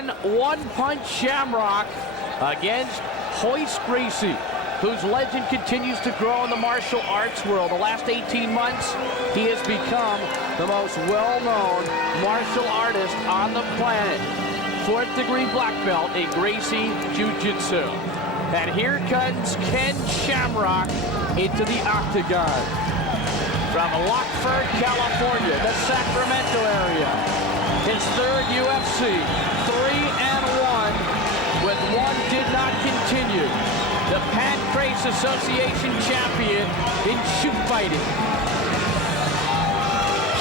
Ken one-punch Shamrock against Hojs Greici, whose legend continues to grow in the martial arts world. The last 18 months, he has become the most well-known martial artist on the planet. 4th degree black belt in Gracie Jiu-Jitsu. And here comes Ken Shamrock into the octagon. From Lockford, California, the Sacramento area. His 3rd UFC, 3-1, with 1 did not continue. The Pancrase Association champion in shoot fighting.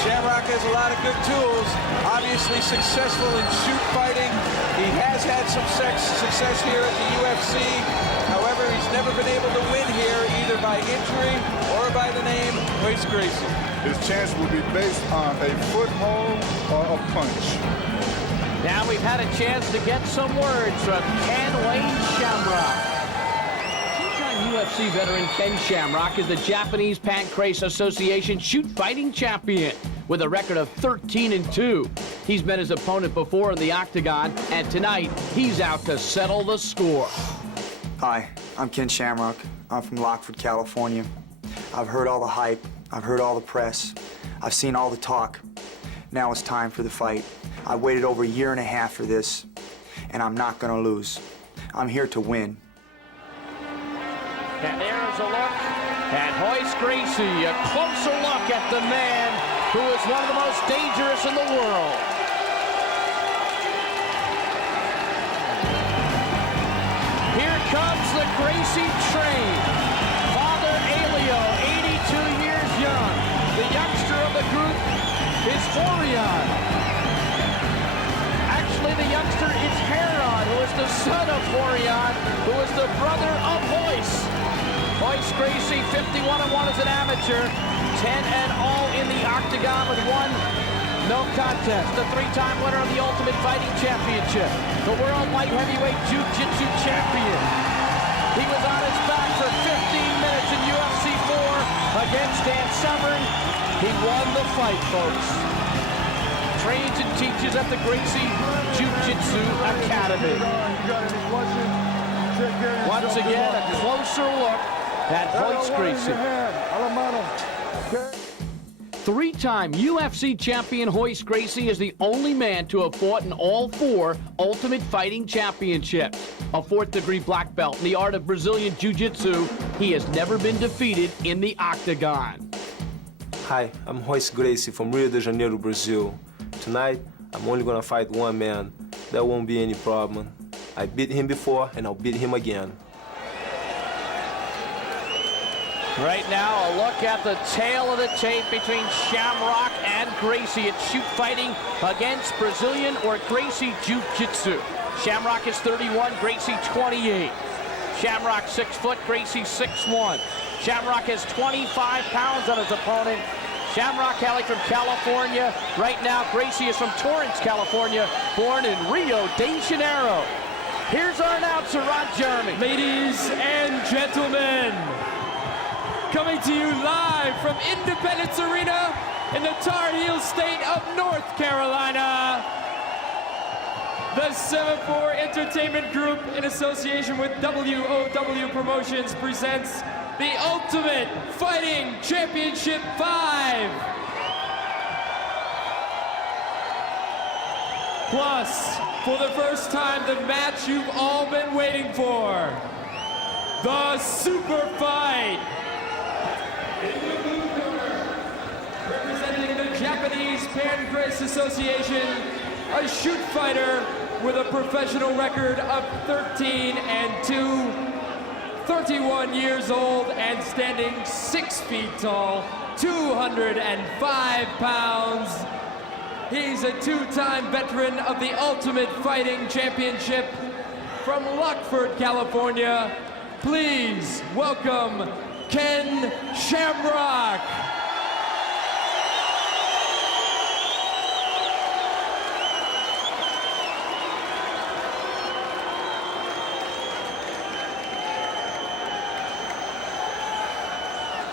Shamrock has a lot of good tools, obviously successful in shoot fighting. He has had some success here at the UFC. However, he's never been able to win here, either by injury or by the name Hojs Greici. His chance will be based on a foothold or a punch. Now we've had a chance to get some words from Ken Wayne Shamrock. UFC veteran Ken Shamrock is the Japanese Pancrase Association shoot fighting champion with a record of 13-2. He's met his opponent before in the octagon, and tonight he's out to settle the score. Hi, I'm Ken Shamrock. I'm from Lockford, California. I've heard all the hype. I've heard all the press. I've seen all the talk. Now it's time for the fight. I waited over 1.5 years for this, and I'm not gonna lose. I'm here to win. And there's a look at Hojs Greici, a closer look at the man who is one of the most dangerous in the world. Here comes the Greici train. Father Elio, 82 years young. The youngster of the group is Horion. Actually, the youngster is Heron, who is the son of Horion, who is the brother of Hojs. Hojs Greici, 51-1 as an amateur, 10-0 in the octagon with 1 no contest. The 3-time winner of the Ultimate Fighting Championship, the World Light Heavyweight Jiu-Jitsu champion. He was on his back for 15 minutes in UFC 4 against Dan Severn. He won the fight, folks. Trains and teaches at the Greici Jiu-Jitsu Academy. Once again, a closer look at Hojs Greici. 3-time UFC champion Hojs Greici is the only man to have fought in all 4 Ultimate Fighting Championships. A 4th degree black belt in the art of Brazilian Jiu-Jitsu, he has never been defeated in the octagon. Hi, I'm Hojs Greici from Rio de Janeiro, Brazil. Tonight, I'm only gonna fight 1 man. There won't be any problem. I beat him before, and I'll beat him again. Right now, a look at the tail of the tape between Shamrock and Greici. It's shoot fighting against Brazilian or Greici Jiu-Jitsu. Shamrock is 31, Greici 28. Shamrock 6 foot, Greici 6'1". Shamrock has 25 pounds on his opponent. Shamrock hailing from California. Right now, Greici is from Torrance, California, born in Rio de Janeiro. Here's our announcer, Ron Jeremy. Ladies and gentlemen, coming to you live from Independence Arena in the Tar Heel state of North Carolina, the 7-4 Entertainment Group in association with WOW Promotions presents the Ultimate Fighting Championship 5. Plus, for the first time, the match you've all been waiting for. The Super Fight. In the blue corner, representing the Japanese Pancrase Association, a shoot fighter with a professional record of 13-2, 31 years old and standing 6 feet tall, 205 pounds. He's a 2-time veteran of the Ultimate Fighting Championship from Lockford, California. Please welcome Ken Shamrock.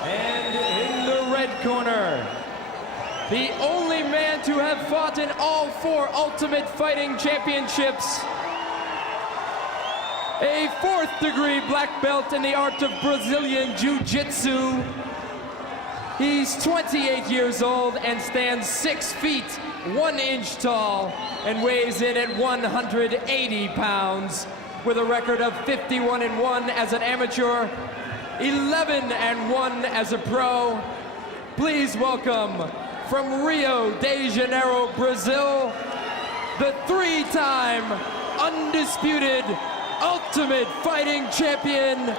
And in the red corner, the only man to have fought in all 4 Ultimate Fighting Championships, a 4th-degree black belt in the art of Brazilian Jiu-Jitsu. He's 28 years old and stands 6 feet 1 inch tall and weighs in at 180 pounds with a record of 51-1 as an amateur, 11-1 as a pro. Please welcome from Rio de Janeiro, Brazil, the 3-time undisputed Ultimate Fighting Champion,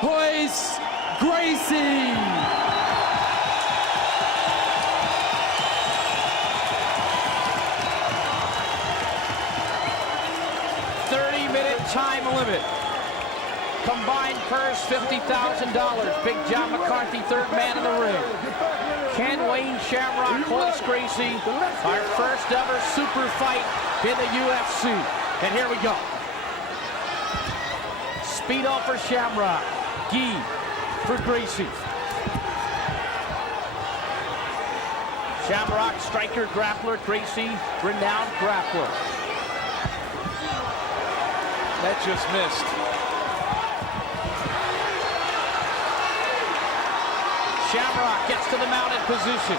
Hойс Greicy. Time limit. Combined purse, $50,000. Big John McCarthy, 3rd man in the ring. Ken Wayne Shamrock, Hойs Greicy, our first ever super fight in the UFC. And here we go. Speedo for Shamrock. Gi for Greicy. Shamrock, striker, grappler. Greicy, renowned grappler. That just missed. Shamrock gets to the mounted position.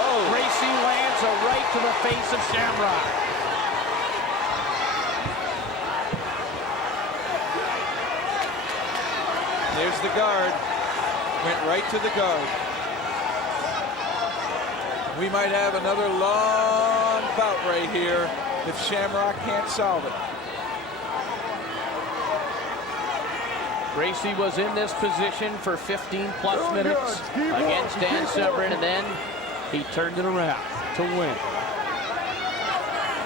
Oh. Greicy lands a right to the face of Shamrock. There's the guard. Went right to the guard. We might have another long bout right here if Shamrock can't solve it. Greicy was in this position for 15+ minutes against Dan Severn, and then he turned it around to win.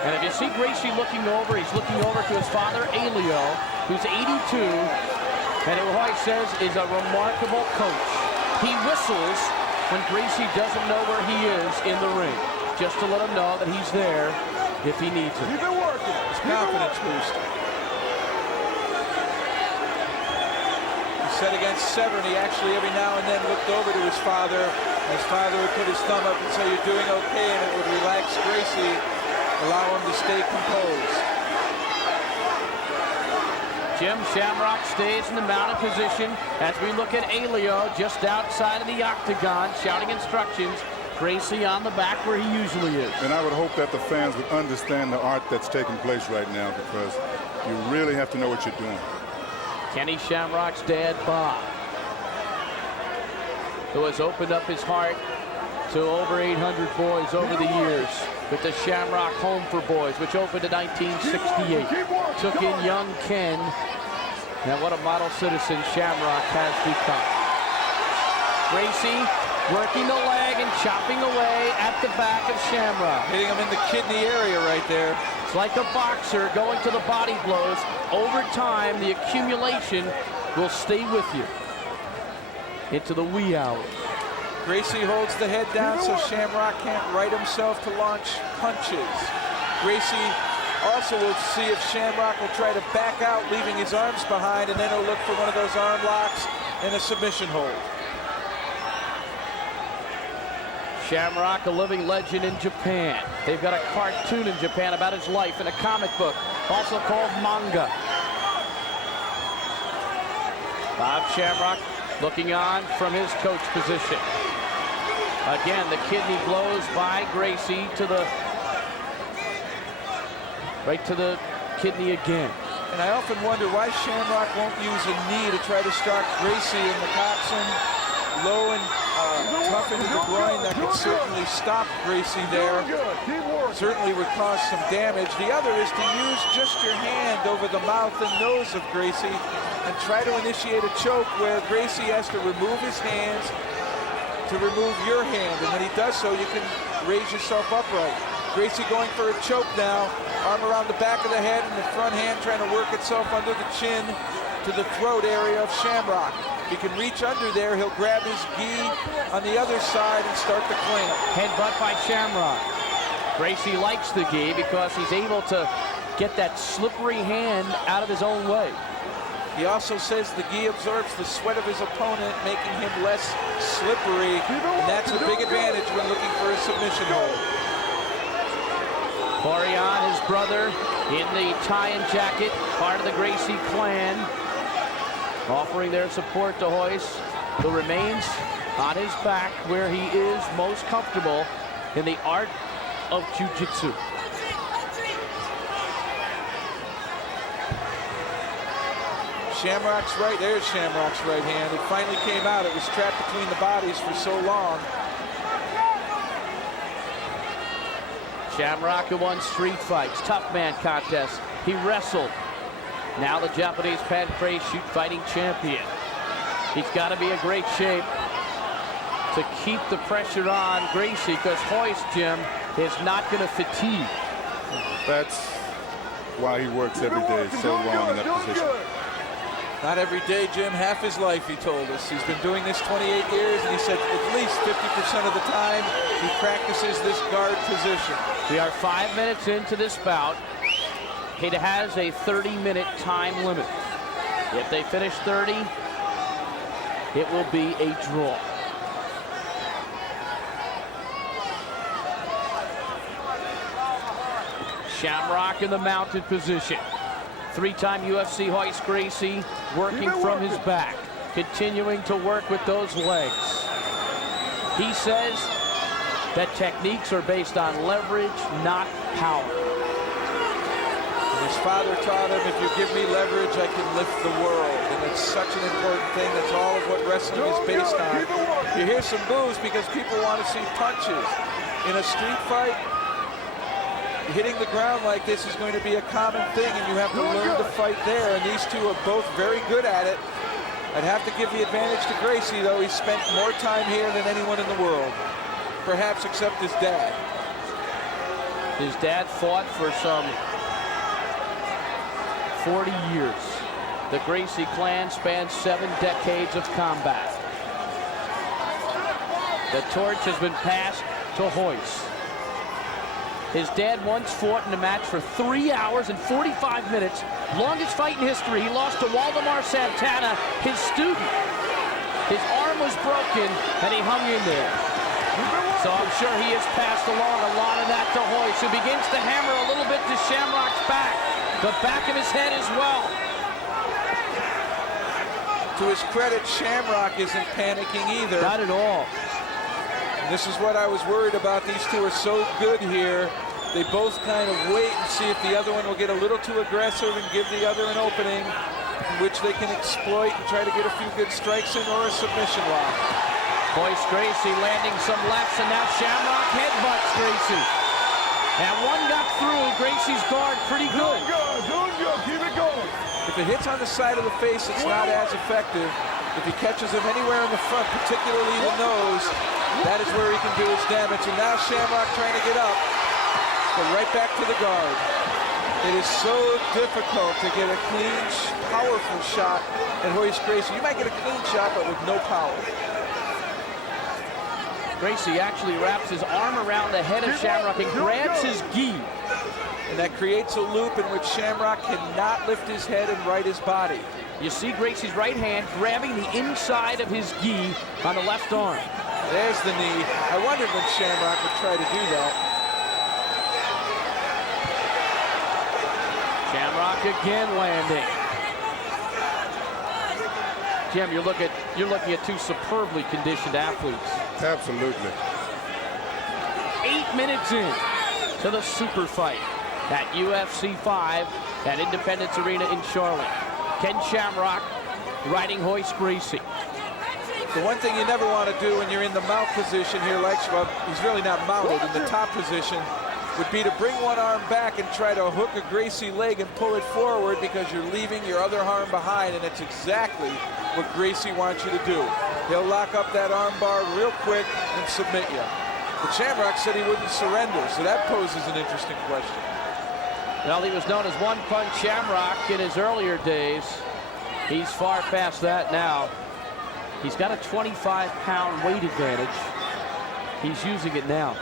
And if you see Greicy looking over, he's looking over to his father, Elio, who's 82, and who Hойs says is a remarkable coach. He whistles when Greicy doesn't know where he is in the ring, just to let him know that he's there if he needs him. Keep it working. It's confidence boost. He said against Severn, he actually every now and then looked over to his father. His father would put his thumb up and say, "You're doing okay," and it would relax Greicy, allow him to stay composed. Jim Shamrock stays in the mounted position as we look at Elio just outside of the octagon, shouting instructions. Greicy on the back where he usually is. And I would hope that the fans would understand the art that's taking place right now, because you really have to know what you're doing. Kenny Shamrock's dad, Bob, who has opened up his heart to over 800 boys over the years with the Shamrock Home for Boys, which opened in 1968. Took in young Ken, and what a model citizen Shamrock has become. Greicy working the leg and chopping away at the back of Shamrock. Hitting him in the kidney area right there. It's like a boxer going to the body blows. Over time, the accumulation will stay with you into the wee hours. Greicy holds the head down so Shamrock can't right himself to launch punches. Greicy also will see if Shamrock will try to back out, leaving his arms behind, and then he'll look for one of those arm locks and a submission hold. Shamrock, a living legend in Japan. They've got a cartoon in Japan about his life in a comic book, also called manga. Bob Shamrock looking on from his coach position. Again, the kidney blows by Greicy to the right to the kidney again. And I often wonder why Shamrock won't use a knee to try to start Greicy in the coxswain, low and tough into the groin. That could certainly stop Greicy there. Certainly would cause some damage. The other is to use just your hand over the mouth and nose of Greicy and try to initiate a choke where Greicy has to remove his hands to remove your hand, and when he does so, you can raise yourself upright. Greicy going for a choke now, arm around the back of the head and the front hand trying to work itself under the chin to the throat area of Shamrock. If he can reach under there, he'll grab his gi on the other side and start the clamp. Headbutt by Shamrock. Greicy likes the gi because he's able to get that slippery hand out of his own way. He also says the gi absorbs the sweat of his opponent, making him less slippery, and that's a big advantage when looking for a submission hold. Corian, his brother, in the tie-in jacket, part of the Greiси clan, offering their support to Hojs, who remains on his back where he is most comfortable in the art of jiu-jitsu. Shamrock's right, there's Shamrock's right hand. It finally came out. It was trapped between the bodies for so long. Shamrock, who won street fights, tough man contests. He wrestled. Now the Japanese pad-praised shoot fighting champion. He's got to be in great shape to keep the pressure on Greiси, because Hojs, Jim, is not going to fatigue. That's why he works every day so long in that position. Not every day, Jim. Half his life, he told us. He's been doing this 28 years, and he said at least 50% of the time he practices this guard position. We are 5 minutes into this bout. It has a 30-minute time limit. If they finish 30, it will be a draw. Shamrock in the mounted position. Three-time UFC Hojs Greiси working from his back, continuing to work with those legs. He says that techniques are based on leverage, not power. His father taught him, if you give me leverage, I can lift the world. And it's such an important thing. That's all of what wrestling is based on. You hear some boos because people want to see punches. In a street fight, hitting the ground like this is going to be a common thing, and you have to learn to fight there. And these two are both very good at it. I'd have to give the advantage to Greiси, though. He's spent more time here than anyone in the world, perhaps except his dad. His dad fought for some 40 years. The Greiси clan spans 7 decades of combat. The torch has been passed to Hojs. His dad once fought in a match for 3 hours and 45 minutes. Longest fight in history. He lost to Waldemar Santana, his student. His arm was broken, and he hung in there. So I'm sure he has passed along a lot of that to Hojs, who begins to hammer a little bit to Shamrock's back. The back of his head as well. To his credit, Shamrock isn't panicking either. Not at all. This is what I was worried about. These two are so good here. They both kind of wait and see if the other one will get a little too aggressive and give the other an opening, which they can exploit and try to get a few good strikes in or a submission lock. Hojs Greiси landing some lefts, and now Shamrock headbutts Greiси. And one got through Graysie's guard pretty good. Doing good. Keep it going. If it hits on the side of the face, it's not as effective. If he catches him anywhere in the front, particularly the nose, that is where he can do his damage. And now Shamrock trying to get up, but right back to the guard. It is so difficult to get a clean, powerful shot at Hojs Greiси. You might get a clean shot, but with no power. Greiси actually wraps his arm around the head of Shamrock and grabs his gi. And that creates a loop in which Shamrock cannot lift his head and right his body. You see Graysie's right hand grabbing the inside of his gi on the left arm. There's the knee. I wondered when Shamrock would try to do that. Shamrock again landing. Jim, you're looking at two superbly conditioned athletes. Absolutely. 8 minutes in to the super fight at UFC 5 at Independence Arena in Charlotte. Ken Shamrock riding Hojs Greisi. The one thing you never want to do when you're in the mount position here, like Schwab, he's really not mounted in the top position, would be to bring one arm back and try to hook a Greiси leg and pull it forward, because you're leaving your other arm behind, and it's exactly what Greiси wants you to do. He'll lock up that arm bar real quick and submit you. But Shamrock said he wouldn't surrender, so that poses an interesting question. Well, he was known as One Punch Shamrock in his earlier days. He's far past that now. He's got a 25-pound weight advantage. He's using it now.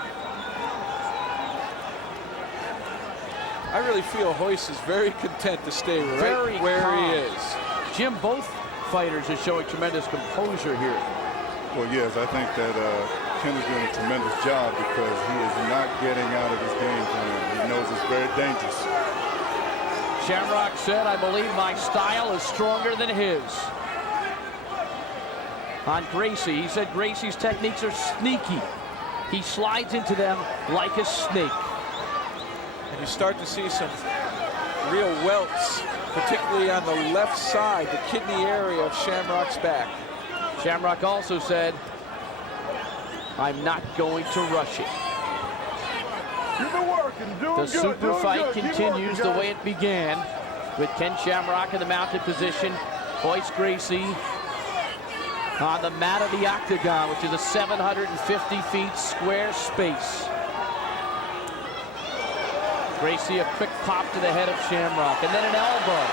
I really feel Hojs is very content to stay right where he is. Jim, both fighters are showing tremendous composure here. Well, yes, I think that Ken is doing a tremendous job because he is not getting out of his game plan. He knows it's very dangerous. Shamrock said, I believe my style is stronger than his. On Greiси, he said Graysie's techniques are sneaky. He slides into them like a snake. And you start to see some real welts, particularly on the left side, the kidney area of Shamrock's back. Shamrock also said, I'm not going to rush it. Keep it working, doing The good, super doing fight good. continues Keep working, the way it began, with Ken Shamrock in the mounted position, Hойс Грейси on the mat of the octagon, which is a 750 feet square space. Greiси, a quick pop to the head of Shamrock, and then an elbow.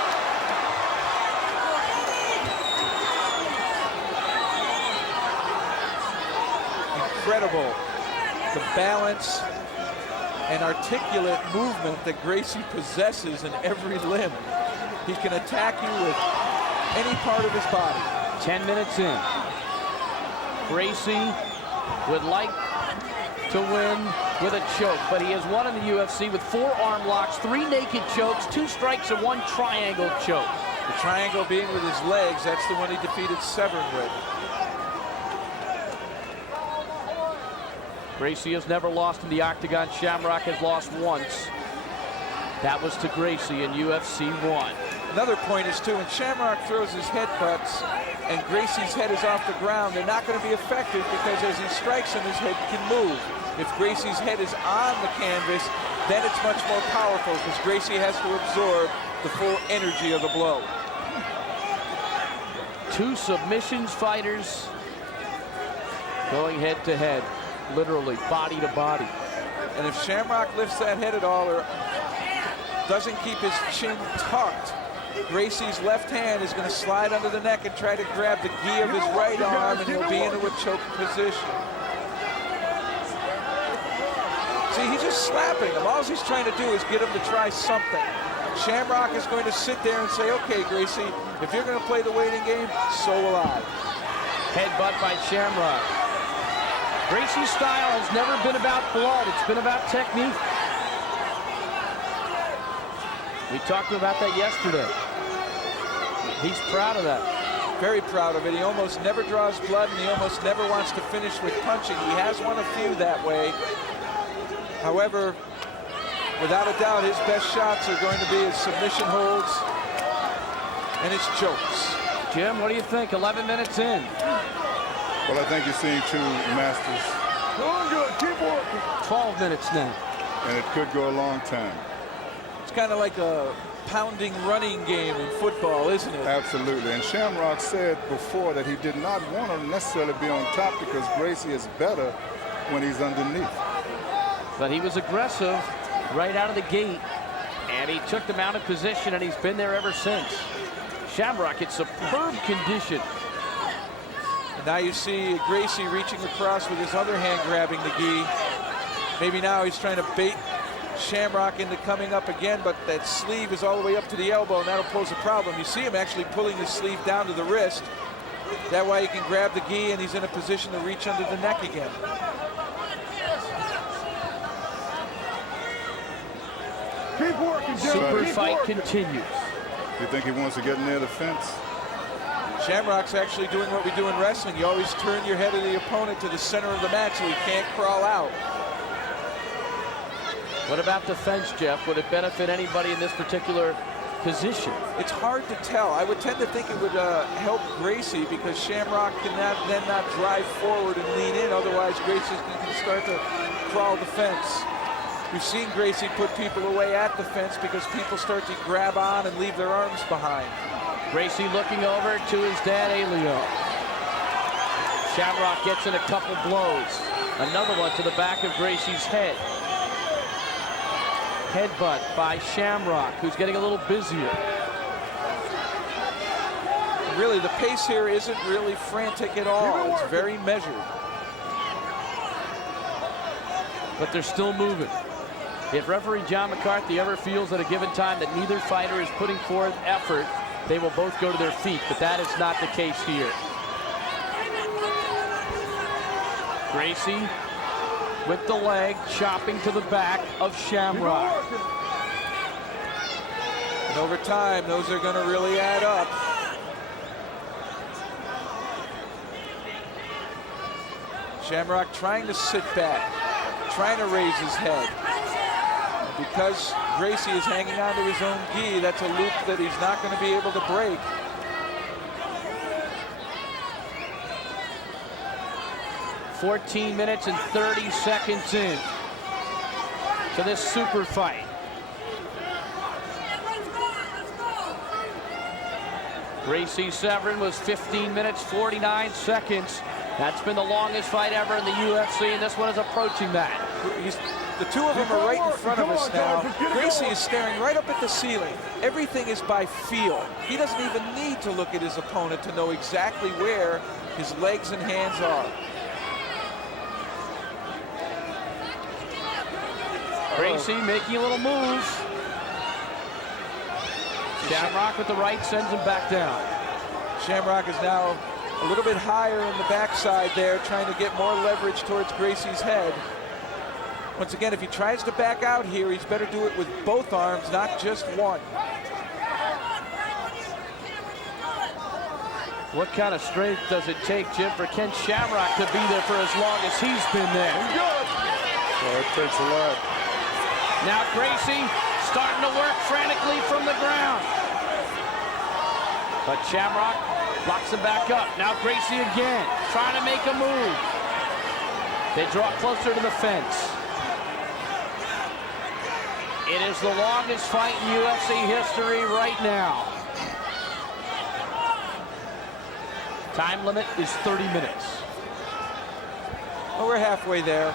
Incredible, the balance and articulate movement that Greiси possesses in every limb. He can attack you with any part of his body. 10 minutes in. Greiси would like to win with a choke, but he has won in the UFC with 4 arm locks, 3 naked chokes, 2 strikes, and 1 triangle choke. The triangle being with his legs, that's the one he defeated Severn with. Greiси has never lost in the octagon. Shamrock has lost once. That was to Greiси in UFC 1. Another point is, too, when Shamrock throws his headbutts and Graysie's head is off the ground, they're not going to be effective because as he strikes him, his head can move. If Graysie's head is on the canvas, then it's much more powerful because Greiси has to absorb the full energy of the blow. 2 submissions fighters going head to head, literally body to body. And if Shamrock lifts that head at all or doesn't keep his chin tucked, Graysie's left hand is going to slide under the neck and try to grab the gi of his right arm, and he'll be into a choke position. See, he's just slapping him. All he's trying to do is get him to try something. Shamrock is going to sit there and say, okay, Greiси, if you're going to play the waiting game, so will I. Headbutt by Shamrock. Graysie's style has never been about blood. It's been about technique. We talked about that yesterday. He's proud of that. Very proud of it. He almost never draws blood, and he almost never wants to finish with punching. He has won a few that way. However, without a doubt, his best shots are going to be his submission holds and his chokes. Jim, what do you think? 11 minutes in. Well, I think you're seeing 2 masters, Doing good, keep working. 12 minutes now. and it could go a long time. It's kind of like a pounding running game in football, isn't it? Absolutely. And Shamrock said before that he did not want to necessarily be on top because Greiси is better when he's underneath. But he was aggressive right out of the gate, and he took the mounted position, and he's been there ever since. Shamrock in superb condition. And now you see Greiси reaching across with his other hand grabbing the gi. Maybe now he's trying to bait Shamrock into coming up again, but that sleeve is all the way up to the elbow, and that'll pose a problem. You see him actually pulling his sleeve down to the wrist. That way he can grab the gi, and he's in a position to reach under the neck again. Keep working, Jim. Super Keep fight working. continues. You think he wants to get near the fence? Shamrock's actually doing what we do in wrestling. You always turn your head of the opponent to the center of the mat so he can't crawl out. What about defense, Jeff? Would it benefit anybody in this particular position? It's hard to tell. I would tend to think it would help Greiси because Shamrock can then not drive forward and lean in. Otherwise, Greiси can start to crawl the fence. We've seen Greiси put people away at the fence because people start to grab on and leave their arms behind. Greiси looking over to his dad, Elio. Shamrock gets in a couple blows. Another one to the back of Graysie's head. Headbutt by Shamrock, who's getting a little busier. Really, the pace here isn't really frantic at all. It's very measured. But they're still moving. If referee John McCarthy ever feels at a given time that neither fighter is putting forth effort, they will both go to their feet, but that is not the case here. Greiси with the leg, chopping to the back of Šemrok. And over time, those are going to really add up. Šemrok trying to sit back, trying to raise his head. And because Greiси is hanging on to his own gi, that's a loop that he's not going to be able to break. "14 minutes and 30 seconds in to this super fight. Greiси Severin was 15 minutes, 49 seconds. That's been the longest fight ever in the UFC, and this one is approaching that. The two of them are right in front of us now. Greiси is staring right up at the ceiling. Everything is by feel. He doesn't even need to look at his opponent to know exactly where his legs and hands are. Greiси making a little move. Šemrok with the right sends him back down. Šemrok is now a little bit higher in the backside there, trying to get more leverage towards Greisi's head. Once again, if he tries to back out here, he's better do it with both arms, not just one. What kind of strength does it take, Jim, for Ken Šemrok to be there for as long as he's been there? Well, it takes a lot. Now Greiси starting to work frantically from the ground. But Šemrok locks him back up. Now Greiси again, trying to make a move. They draw closer to the fence. It is the longest fight in UFC history right now. Time limit is 30 minutes. Well, we're halfway there.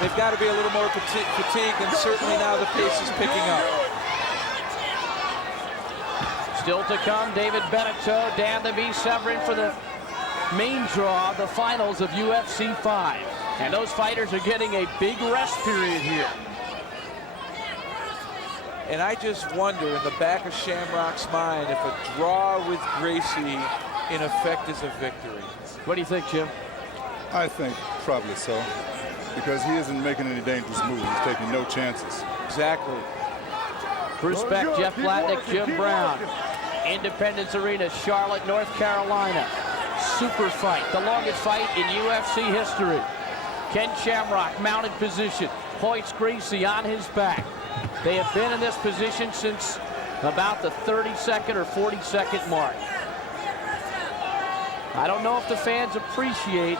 They've got to be a little more fatigued, and certainly now the pace is picking up. Still to come, David Beneteau, Dan the V. Severin for the main draw, the finals of UFC 5. And those fighters are getting a big rest period here. And I just wonder in the back of Šemrok's mind if a draw with Greiси in effect is a victory. What do you think, Jim? I think probably so, because he isn't making any dangerous moves. He's taking no chances. Exactly. Bruce Beck, Jeff Blatnick, Jim Brown. Independence Arena, Charlotte, North Carolina. Super fight, the longest fight in UFC history. Ken Šemrok, mounted position. Hojs Greiси on his back. They have been in this position since about the 32nd or 42nd mark. I don't know if the fans appreciate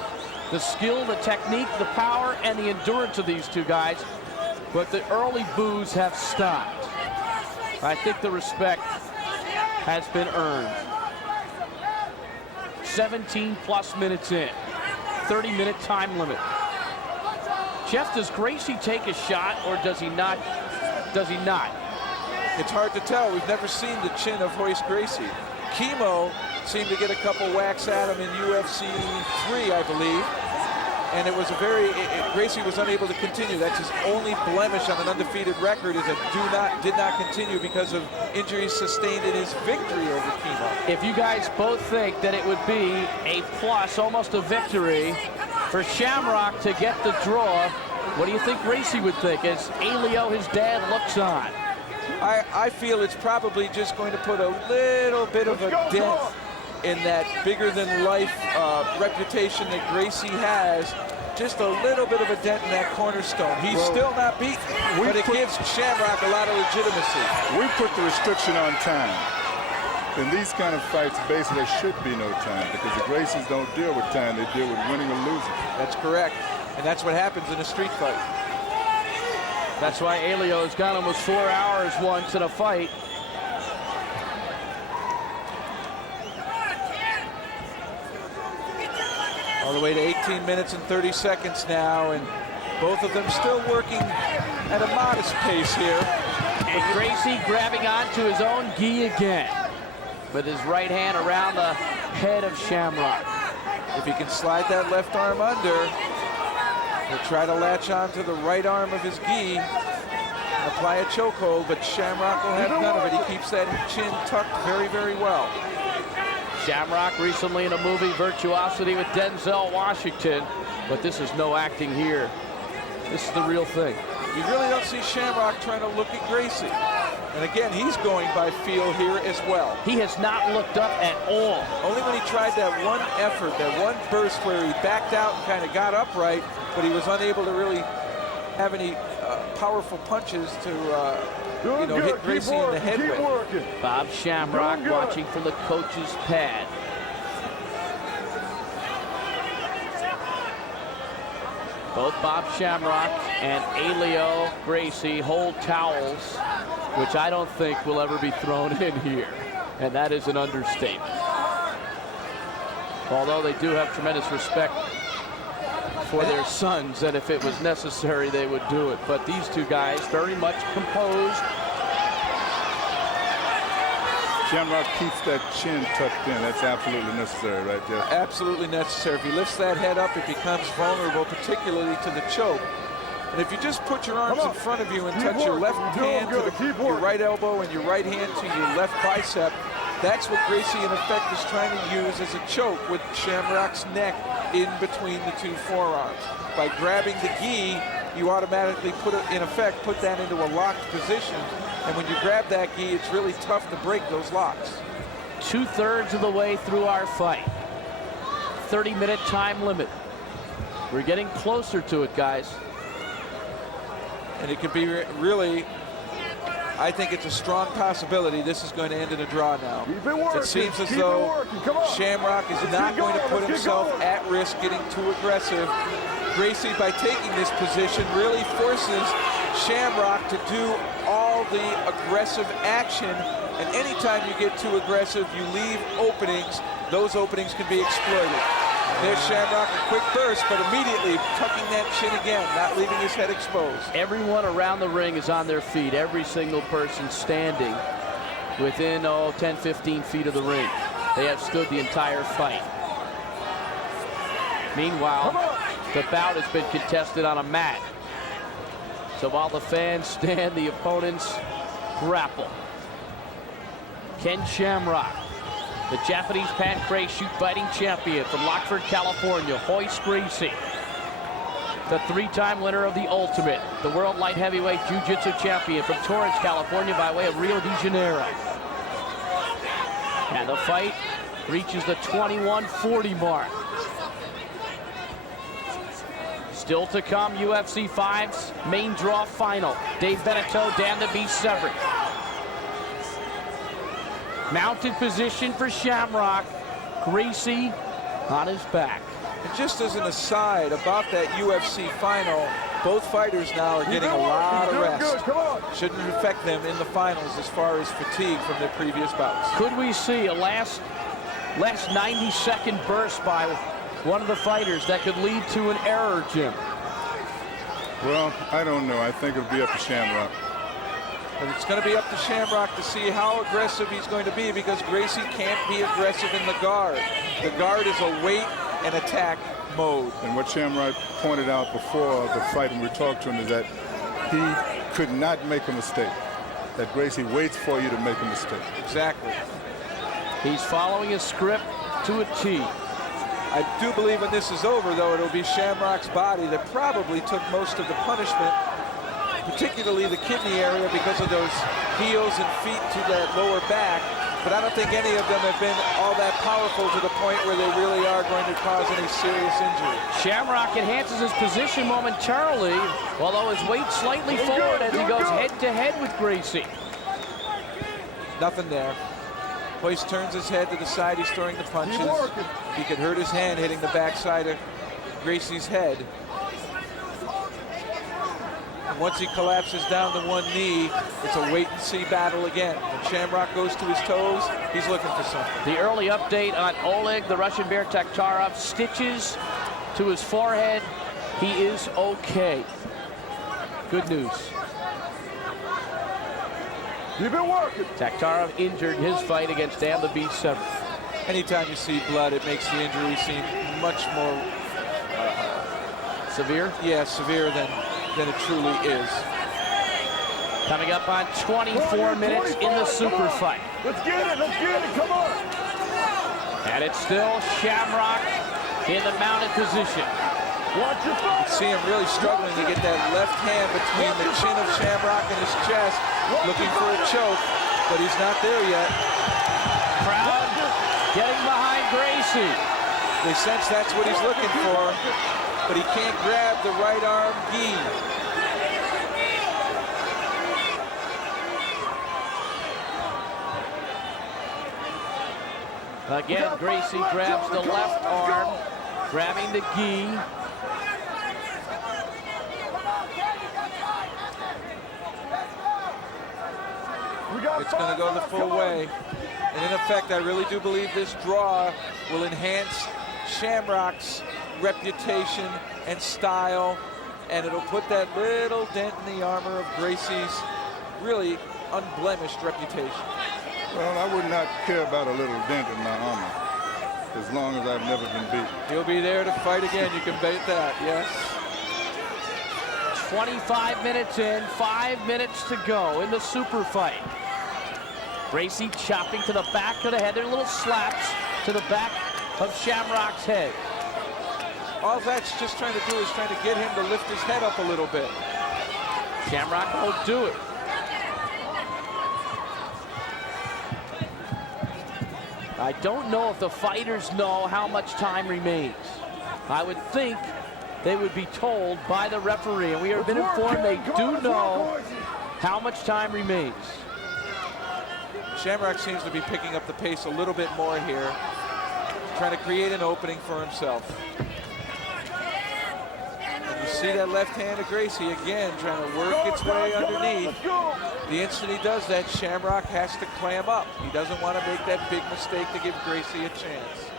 the skill, the technique, the power, and the endurance of these two guys, but the early boos have stopped. I think the respect has been earned. 17 plus minutes in, 30-minute time limit. Jeff, does Greiси take a shot or does he not? Does he not? It's hard to tell. We've never seen the chin of Hojs Greiси. Chemo seemed to get a couple whacks at him in UFC 3, I believe. And it was a Greiси was unable to continue. That's his only blemish on an undefeated record, is that did not continue because of injuries sustained in his victory over chemo. If you guys both think that it would be a plus, almost a victory, for Šemrok to get the draw, what do you think Greiси would think as Elio, his dad, looks on? I feel it's probably just going to put a little bit of a dent in that bigger-than-life reputation that Greiси has. Just a little bit of a dent in that cornerstone. He's still not beaten, but it gives Šemrok a lot of legitimacy. We put the restriction on time. In these kind of fights, basically, there should be no time, because the Graisis don't deal with time. They deal with winning or losing. That's correct. And that's what happens in a street fight. That's why Elio's got almost 4 hours once in a fight. All the way to 18 minutes and 30 seconds now, and both of them still working at a modest pace here. And Greiси grabbing onto his own gi again, with his right hand around the head of Šemrok. If he can slide that left arm under, he'll try to latch onto the right arm of his gi. apply a chokehold, but Shamrock will have none of it. He keeps that chin tucked very, very well. Shamrock recently in a movie, Virtuosity, with Denzel Washington, but this is no acting here. This is the real thing. You really don't see Shamrock trying to look at Greicy. And again, he's going by feel here as well. He has not looked up at all. Only when he tried that one effort, that one burst where he backed out and kind of got upright, but he was unable to really have any powerful punches to hit Greicy in the head with. Bob Shamrock watching from the coach's pad. Both Bob Shamrock and Elio Greicy hold towels, which I don't think will ever be thrown in here. And that is an understatement. Although they do have tremendous respect for their sons, and if it was necessary, they would do it. But these two guys very much composed. Shamrock keeps that chin tucked in. That's absolutely necessary, right, Jeff? Absolutely necessary. If he lifts that head up, it becomes vulnerable, particularly to the choke. And if you just put your arms in front of you and touch your left hand to your right elbow and your right hand to your left bicep, that's what Greicy, in effect, is trying to use as a choke with Shamrock's neck in between the two forearms. By grabbing the gi, you automatically put that into a locked position. And when you grab that gi, it's really tough to break those locks. 2/3 of the way through our fight. 30-minute time limit. We're getting closer to it, guys. And it could be really, I think it's a strong possibility this is going to end in a draw now. It seems as though Shamrock is not going to put himself at risk getting too aggressive. Greicy, by taking this position, really forces Shamrock to do all the aggressive action, and anytime you get too aggressive, you leave openings. Those openings can be exploited. There's Shamrock, a quick burst, but immediately tucking that chin again, not leaving his head exposed. Everyone around the ring is on their feet. Every single person standing within 10, 15 feet of the ring. They have stood the entire fight. Meanwhile, the bout has been contested on a mat. So while the fans stand, the opponents grapple. Ken Shamrock, the Japanese pancrase shoot fighting champion from Lockford, California. Hойс Грейси, the 3-time winner of the Ultimate, the world light heavyweight jiu-jitsu champion from Torrance, California, by way of Rio de Janeiro. And the fight reaches the 21:40 mark. Still to come, UFC 5's main draw final. Dave Beneteau, Dan the Beast Severick. Mounted position for Shamrock. Greicy on his back. And just as an aside about that UFC final, both fighters now are getting a lot of rest. Shouldn't affect them in the finals as far as fatigue from their previous bouts. Could we see a last 90-second burst by one of the fighters that could lead to an error, Jim? Well, I don't know. I think it'll be up to Shamrock. But it's going to be up to Shamrock to see how aggressive he's going to be, because Greicy can't be aggressive in the guard. The guard is a wait and attack mode. And what Shamrock pointed out before the fight when we talked to him is that he could not make a mistake. That Greicy waits for you to make a mistake. Exactly. He's following a script to a T. I do believe when this is over, though, it'll be Shamrock's body that probably took most of the punishment, particularly the kidney area, because of those heels and feet to that lower back. But I don't think any of them have been all that powerful to the point where they really are going to cause any serious injury. Shamrock enhances his position momentarily, although his weight slightly forward as he goes head-to-head with Greicy. Nothing there. Hойs turns his head to the side. He's throwing the punches. He could hurt his hand hitting the backside of Gracie's head. And once he collapses down to one knee, it's a wait-and-see battle again. When Shamrock goes to his toes, he's looking for something. The early update on Oleg, the Russian Bear Taktarov, stitches to his forehead. He is okay. Good news. You've been working. Taktarov injured his fight against Dan the Beast Severick. Anytime you see blood, it makes the injury seem much more severe? Yeah, severe than it truly is. Coming up on 24 minutes in the super fight. Let's get it, come on. And it's still Shamrok in the mounted position. Watch your You fire. can see him really struggling to get that left hand between the chin of Shamrok and his chest, looking for a choke, but he's not there yet. Crowd getting behind Greicy. They sense that's what he's looking for, but he can't grab the right arm gi. Again, Greicy grabs the left arm, grabbing the gi. It's going to go the full way. And in effect, I really do believe this draw will enhance Shamrock's reputation and style, and it'll put that little dent in the armor of Gracie's really unblemished reputation. Well, I would not care about a little dent in my armor as long as I've never been beaten. He'll be there to fight again. You can bet that, yes. 25 minutes in, 5 minutes to go in the super fight. Greicy chopping to the back of the head. There are little slaps to the back of Shamrock's head. All that's just trying to do is trying to get him to lift his head up a little bit. Shamrock won't do it. I don't know if the fighters know how much time remains. I would think they would be told by the referee, and we have been informed they do know how much time remains. Shamrock seems to be picking up the pace a little bit more here, trying to create an opening for himself. And you see that left hand of Greicy again trying to work its way underneath. The instant he does that, Shamrock has to clam up. He doesn't want to make that big mistake to give Greicy a chance.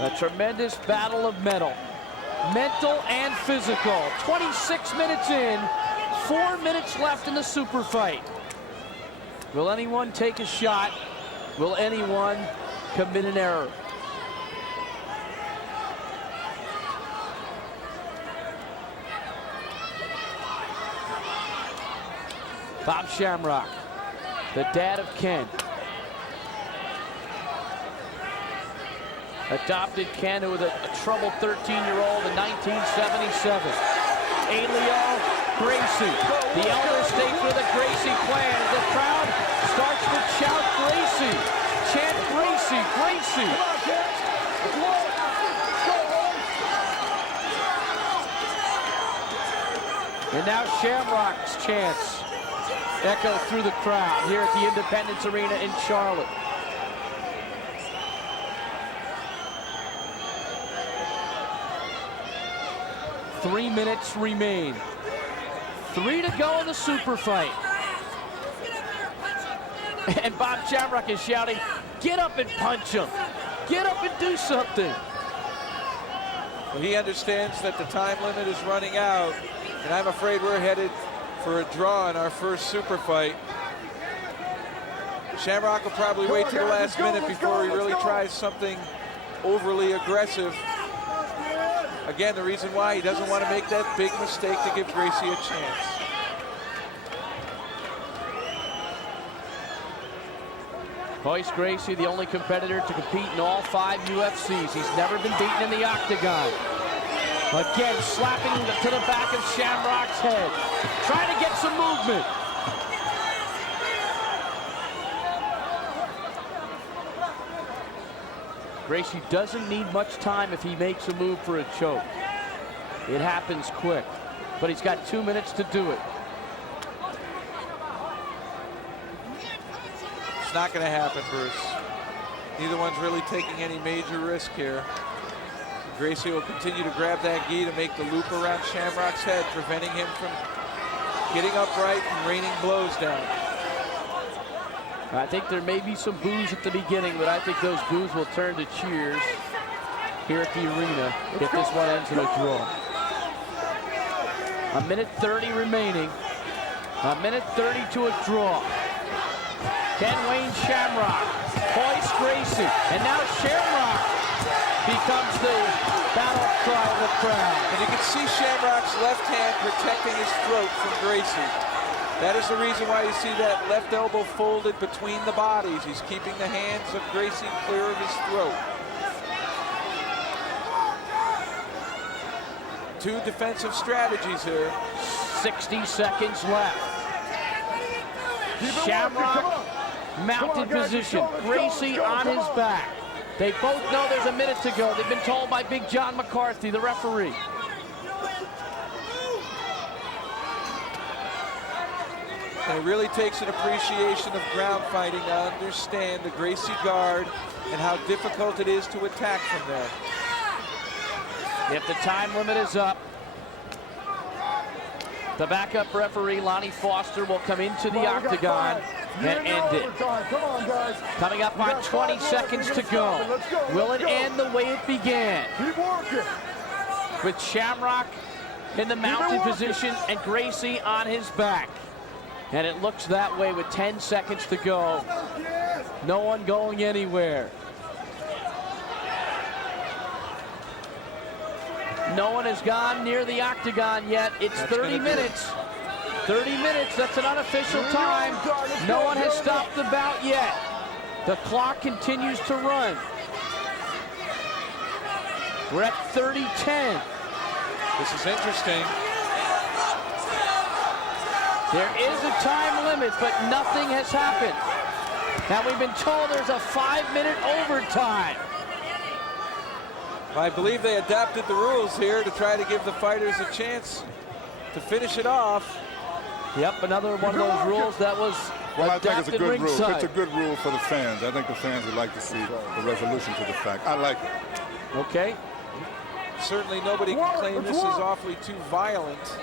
A tremendous battle of mental and physical. 26 minutes in, 4 minutes left in the super fight. Will anyone take a shot? Will anyone commit an error? Bob Shamrok, the dad of Ken. Adopted Ken, who was a troubled 13-year-old in 1977. Elio Greicy, the elder statesman of the Greicy clan. The crowd starts to shout Greicy. Chant Greicy, Greicy. And now Shamrock's chants echo through the crowd here at the Independence Arena in Charlotte. Three minutes remain. 3 to go in the super fight. And Bob Shamrok is shouting, get up and punch him. Get up and do something. Well, he understands that the time limit is running out, and I'm afraid we're headed for a draw in our first super fight. Shamrok will probably wait to the last minute before he really tries something overly aggressive. Again, the reason why he doesn't want to make that big mistake to give Greicy a chance. Hойs Greicy, the only competitor to compete in all 5 UFCs. He's never been beaten in the octagon. Again, slapping to the back of Shamrock's head. Trying to get some movement. Greicy doesn't need much time if he makes a move for a choke. It happens quick, but he's got 2 minutes to do it. It's not going to happen, Bruce. Neither one's really taking any major risk here. Greicy will continue to grab that gi to make the loop around Shamrock's head, preventing him from getting upright and raining blows down. I think there may be some boos at the beginning, but I think those boos will turn to cheers here at the arena if this one ends in a draw. 1:30 remaining. 1:30 to a draw. Ken Wayne Shamrok, Hойs Greicy, and now Shamrok becomes the battle cry of the crowd. And you can see Shamrock's left hand protecting his throat from Greicy. That is the reason why you see that left elbow folded between the bodies. He's keeping the hands of Greiси clear of his throat. Two defensive strategies here. 60 seconds left. Shamrock, mounted position. Greiси on his back. They both know there's a minute to go. They've been told by Big John McCarthy, the referee. And it really takes an appreciation of ground fighting to understand the Greiси guard and how difficult it is to attack from there. If the time limit is up, the backup referee, Lonnie Foster, will come into the octagon and end it. Come on, guys. Coming up on 20 seconds to go. Will it end the way it began? Keep working. With Shamrock in the mounted position and Greiси on his back. And it looks that way with 10 seconds to go. No one going anywhere. No one has gone near the octagon yet. It's 30 minutes. 30 minutes, that's an unofficial time. No one has stopped the bout yet. The clock continues to run. We're at 30-10. This is interesting. There is a time limit, but nothing has happened. Now we've been told there's a 5-minute overtime. I believe they adapted the rules here to try to give the fighters a chance to finish it off. Yep, another one of those rules that was Well, I think it's a adapted good rule. ringside. It's a good rule for the fans. I think the fans would like to see the resolution to the fact. I like it. Okay. Certainly nobody can claim this is awfully too violent.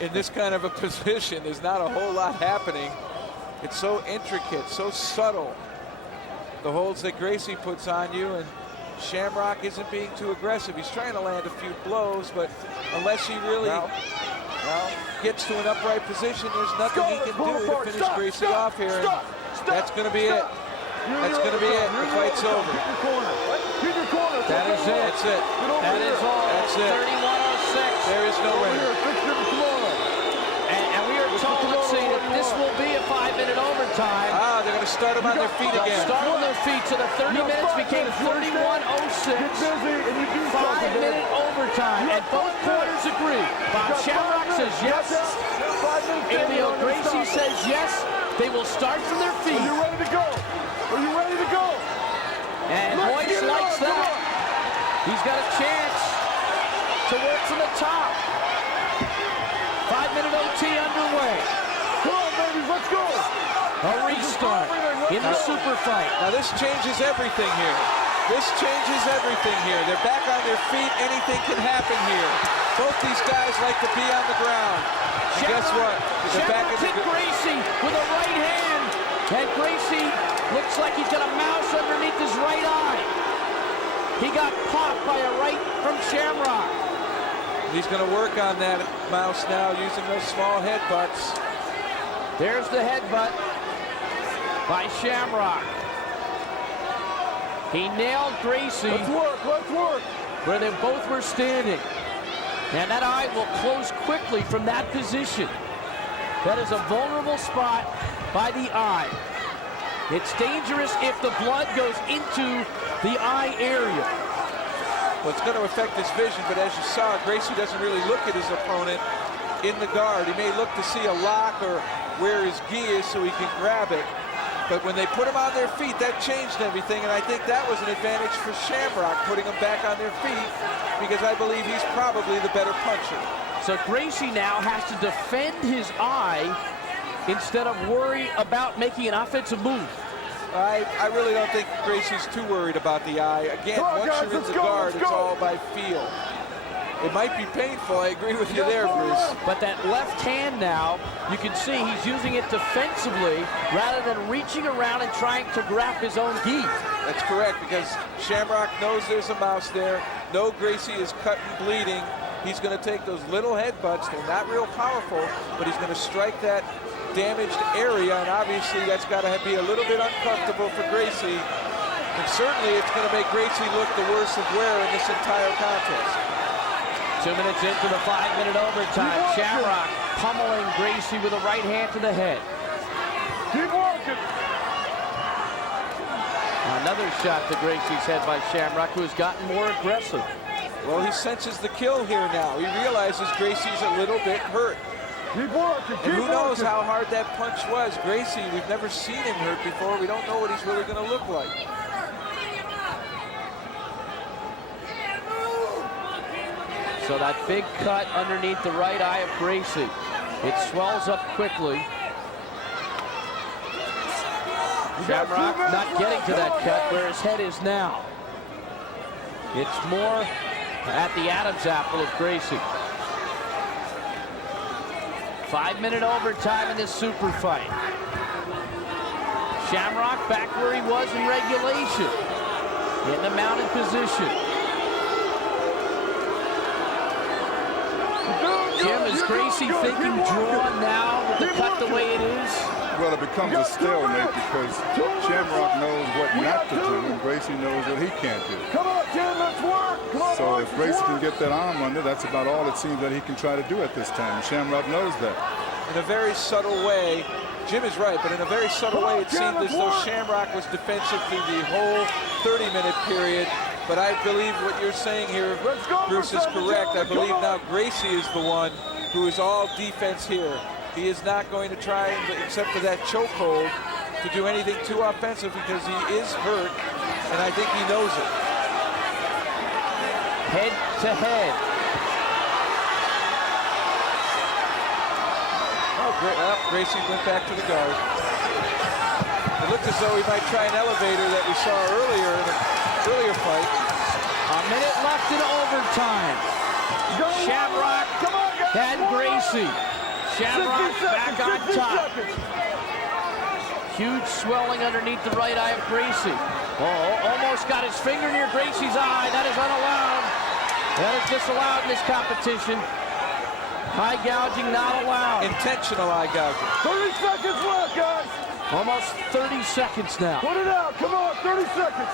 In this kind of a position, there's not a whole lot happening. It's so intricate, so subtle. The holds that Greiси puts on you, and Shamrock isn't being too aggressive. He's trying to land a few blows, but unless he really gets to an upright position, there's nothing he can do to finish Greiси off here. And that's going to be it. That's going to be it. The fight's over. That is it. That's it. That is all. That's it. 31:06. There is no winner. And we are told, let's see, that this will be a 5-minute overtime. Ah, they're going to start them on their feet again. Start on their feet, so the 30 minutes became 31:06. 5-minute overtime, and both corners agree. Bob Shamrock says yes. Emilio Greiси says yes. They will start from their feet. Are you ready to go? Are you ready to go? And Hojs likes that. He's got a chance to work from the top. 5-minute OT underway. Come on, baby, let's go. A restart in the super fight. Now this changes everything here. This changes everything here. They're back on their feet. Anything can happen here. Both these guys like to be on the ground. And guess what? They're back at hit Greiси with a right hand. And Greisi looks like he's got a mouse underneath his right eye. He got popped by a right from Shamrock. He's going to work on that mouse now using those small headbutts. There's the headbutt by Shamrock. He nailed Greiси. Let's work. Where they both were standing. And that eye will close quickly from that position. That is a vulnerable spot by the eye. It's dangerous if the blood goes into the eye area. Well, it's going to affect his vision, but as you saw, Greiси doesn't really look at his opponent in the guard. He may look to see a lock or where his gi is so he can grab it. But when they put him on their feet, that changed everything, and I think that was an advantage for Shamrock, putting them back on their feet, because I believe he's probably the better puncher. So Greiси now has to defend his eye instead of worry about making an offensive move. I really don't think Greisi's too worried about the eye. Again, once you're in the guard, it's all by feel. It might be painful, I agree with you there, Bruce. But that left hand now, you can see he's using it defensively rather than reaching around and trying to grab his own gi. That's correct, because Shamrock knows there's a mouse there. No, Greiси is cut and bleeding. He's going to take those little headbutts. They're not real powerful, but he's going to strike that damaged area, and obviously that's got to be a little bit uncomfortable for Greiси. And certainly it's going to make Greiси look the worst of wear in this entire contest. 2 minutes into the 5-minute overtime. Shamrock pummeling Greiси with a right hand to the head. Keep working. Another shot to Greisi's head by Shamrock, who has gotten more aggressive. Well, he senses the kill here now. He realizes Greisy's a little bit hurt. Keep working. And who knows how hard that punch was. Greiси, we've never seen him hurt before. We don't know what he's really going to look like. So that big cut underneath the right eye of Greiси. It swells up quickly. Shamrock not getting to that cut where his head is now. It's more at the Adam's apple of Greiси. 5-minute overtime in this super fight. Shamrock back where he was in regulation. In the mounted position. Jim, is Greiси thinking draw now with the cut the way it is? Well, it becomes a stalemate because Shamrock knows what not to do, and Greiси knows what he can't do. Come on, Jim, let's work. Come on, So if Greiси can get that arm under, that's about all it seems that he can try to do at this time. Shamrock knows that. In a very subtle way, Jim is right, but in a very subtle way, it seemed as though Shamrock was defensive through the whole 30-minute period. But I believe what you're saying here, Bruce, is correct. I believe now Greiси is the one who is all defense here. He is not going to try, except for that chokehold, to do anything too offensive because he is hurt, and I think he knows it. Head to head. Oh, Greiси went back to the guard. It looked as though he might try an elevator that we saw earlier in the earlier fight. A minute left in overtime. Shamrock and Greiси. Shamrock back on top. Huge swelling underneath the right eye of Greiси. Oh, almost got his finger near Greisi's eye. That is unallowed. That is disallowed in this competition. Eye gouging not allowed. Intentional eye gouging. 30 seconds left, guys. Almost 30 seconds now. Put it out. Come on, 30 seconds.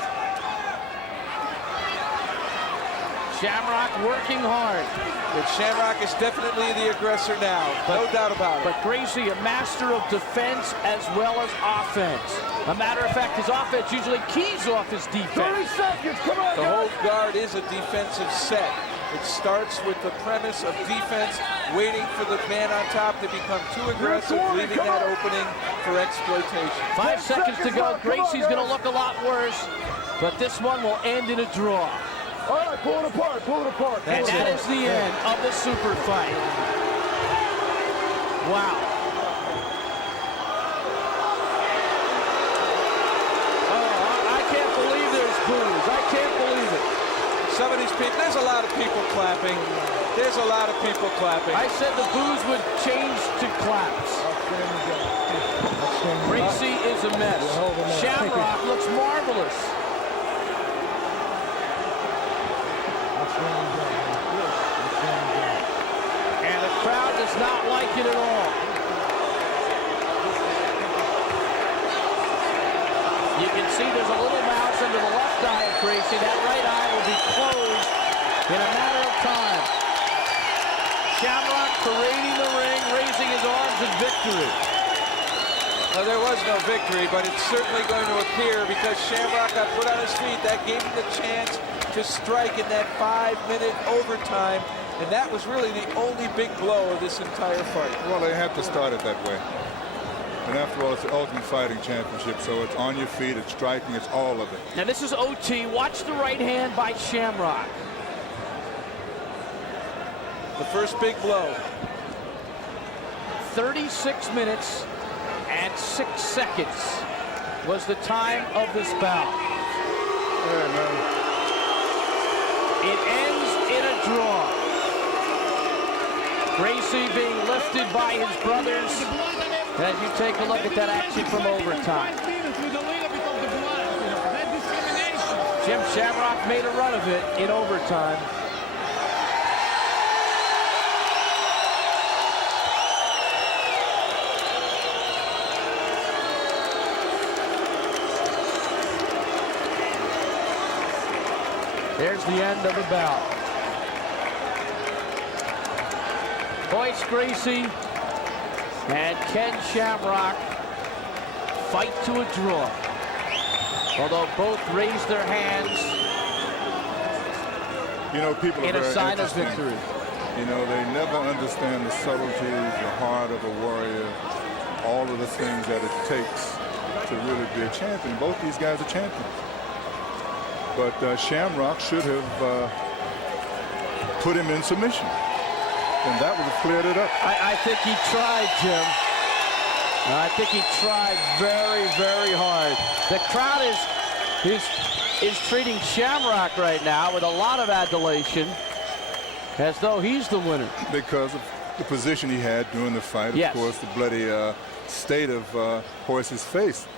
Shamrock working hard. But Shamrock is definitely the aggressor now. No doubt about it. But Greiси, a master of defense as well as offense. A matter of fact, his offense usually keys off his 30 defense. seconds. Come on, The guys. whole guard is a defensive set. It starts with the premise of defense, waiting for the man on top to become too aggressive, leaving that opening for exploitation. 5 seconds to go. Greisi's going to look a lot worse, but this one will end in a draw. All right, pull it apart. Pull it apart. And that is the end of the super fight. Wow. Oh, I can't believe there's boos. I can't believe it. Some of these people, there's a lot of people clapping. There's a lot of people clapping. I said the boos would change to claps. Greiси is a mess. Shamrock looks marvelous. And the crowd does not like it at all. You can see there's a little mouse under the left eye of Greiси. That right eye will be closed in a matter of time. Shamrock parading the ring, raising his arms in victory. Well, there was no victory, but it's certainly going to appear because Shamrock got put on his feet. That gave him the chance to strike in that 5-minute overtime, and that was really the only big blow of this entire fight. Well, they have to start it that way. And after all, it's the Ultimate Fighting Championship, so it's on your feet, it's striking, it's all of it. Now this is OT. Watch the right hand by Shamrock. The first big blow. 36 minutes and 6 seconds was the time of this bout. Hey, man. It ends in a draw. Greiси being lifted by his brothers. As you take a look at that action from overtime. Jim Shamrock made a run of it in overtime. There's the end of the bout. Hojs Greiss and Ken Shamrock fight to a draw. Although both raised their hands You know, people are in a very sign of interesting. victory. You know, they never understand the subtleties, the heart of a warrior, all of the things that it takes to really be a champion. Both these guys are champions. But Shamrock should have put him in submission. And that would have cleared it up. I think he tried, Jim. I think he tried very, very hard. The crowd is treating Shamrock right now with a lot of adulation, as though he's the winner. Because of the position he had during the fight, Yes. of course, the bloody state of Hojs' face.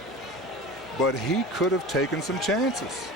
But he could have taken some chances.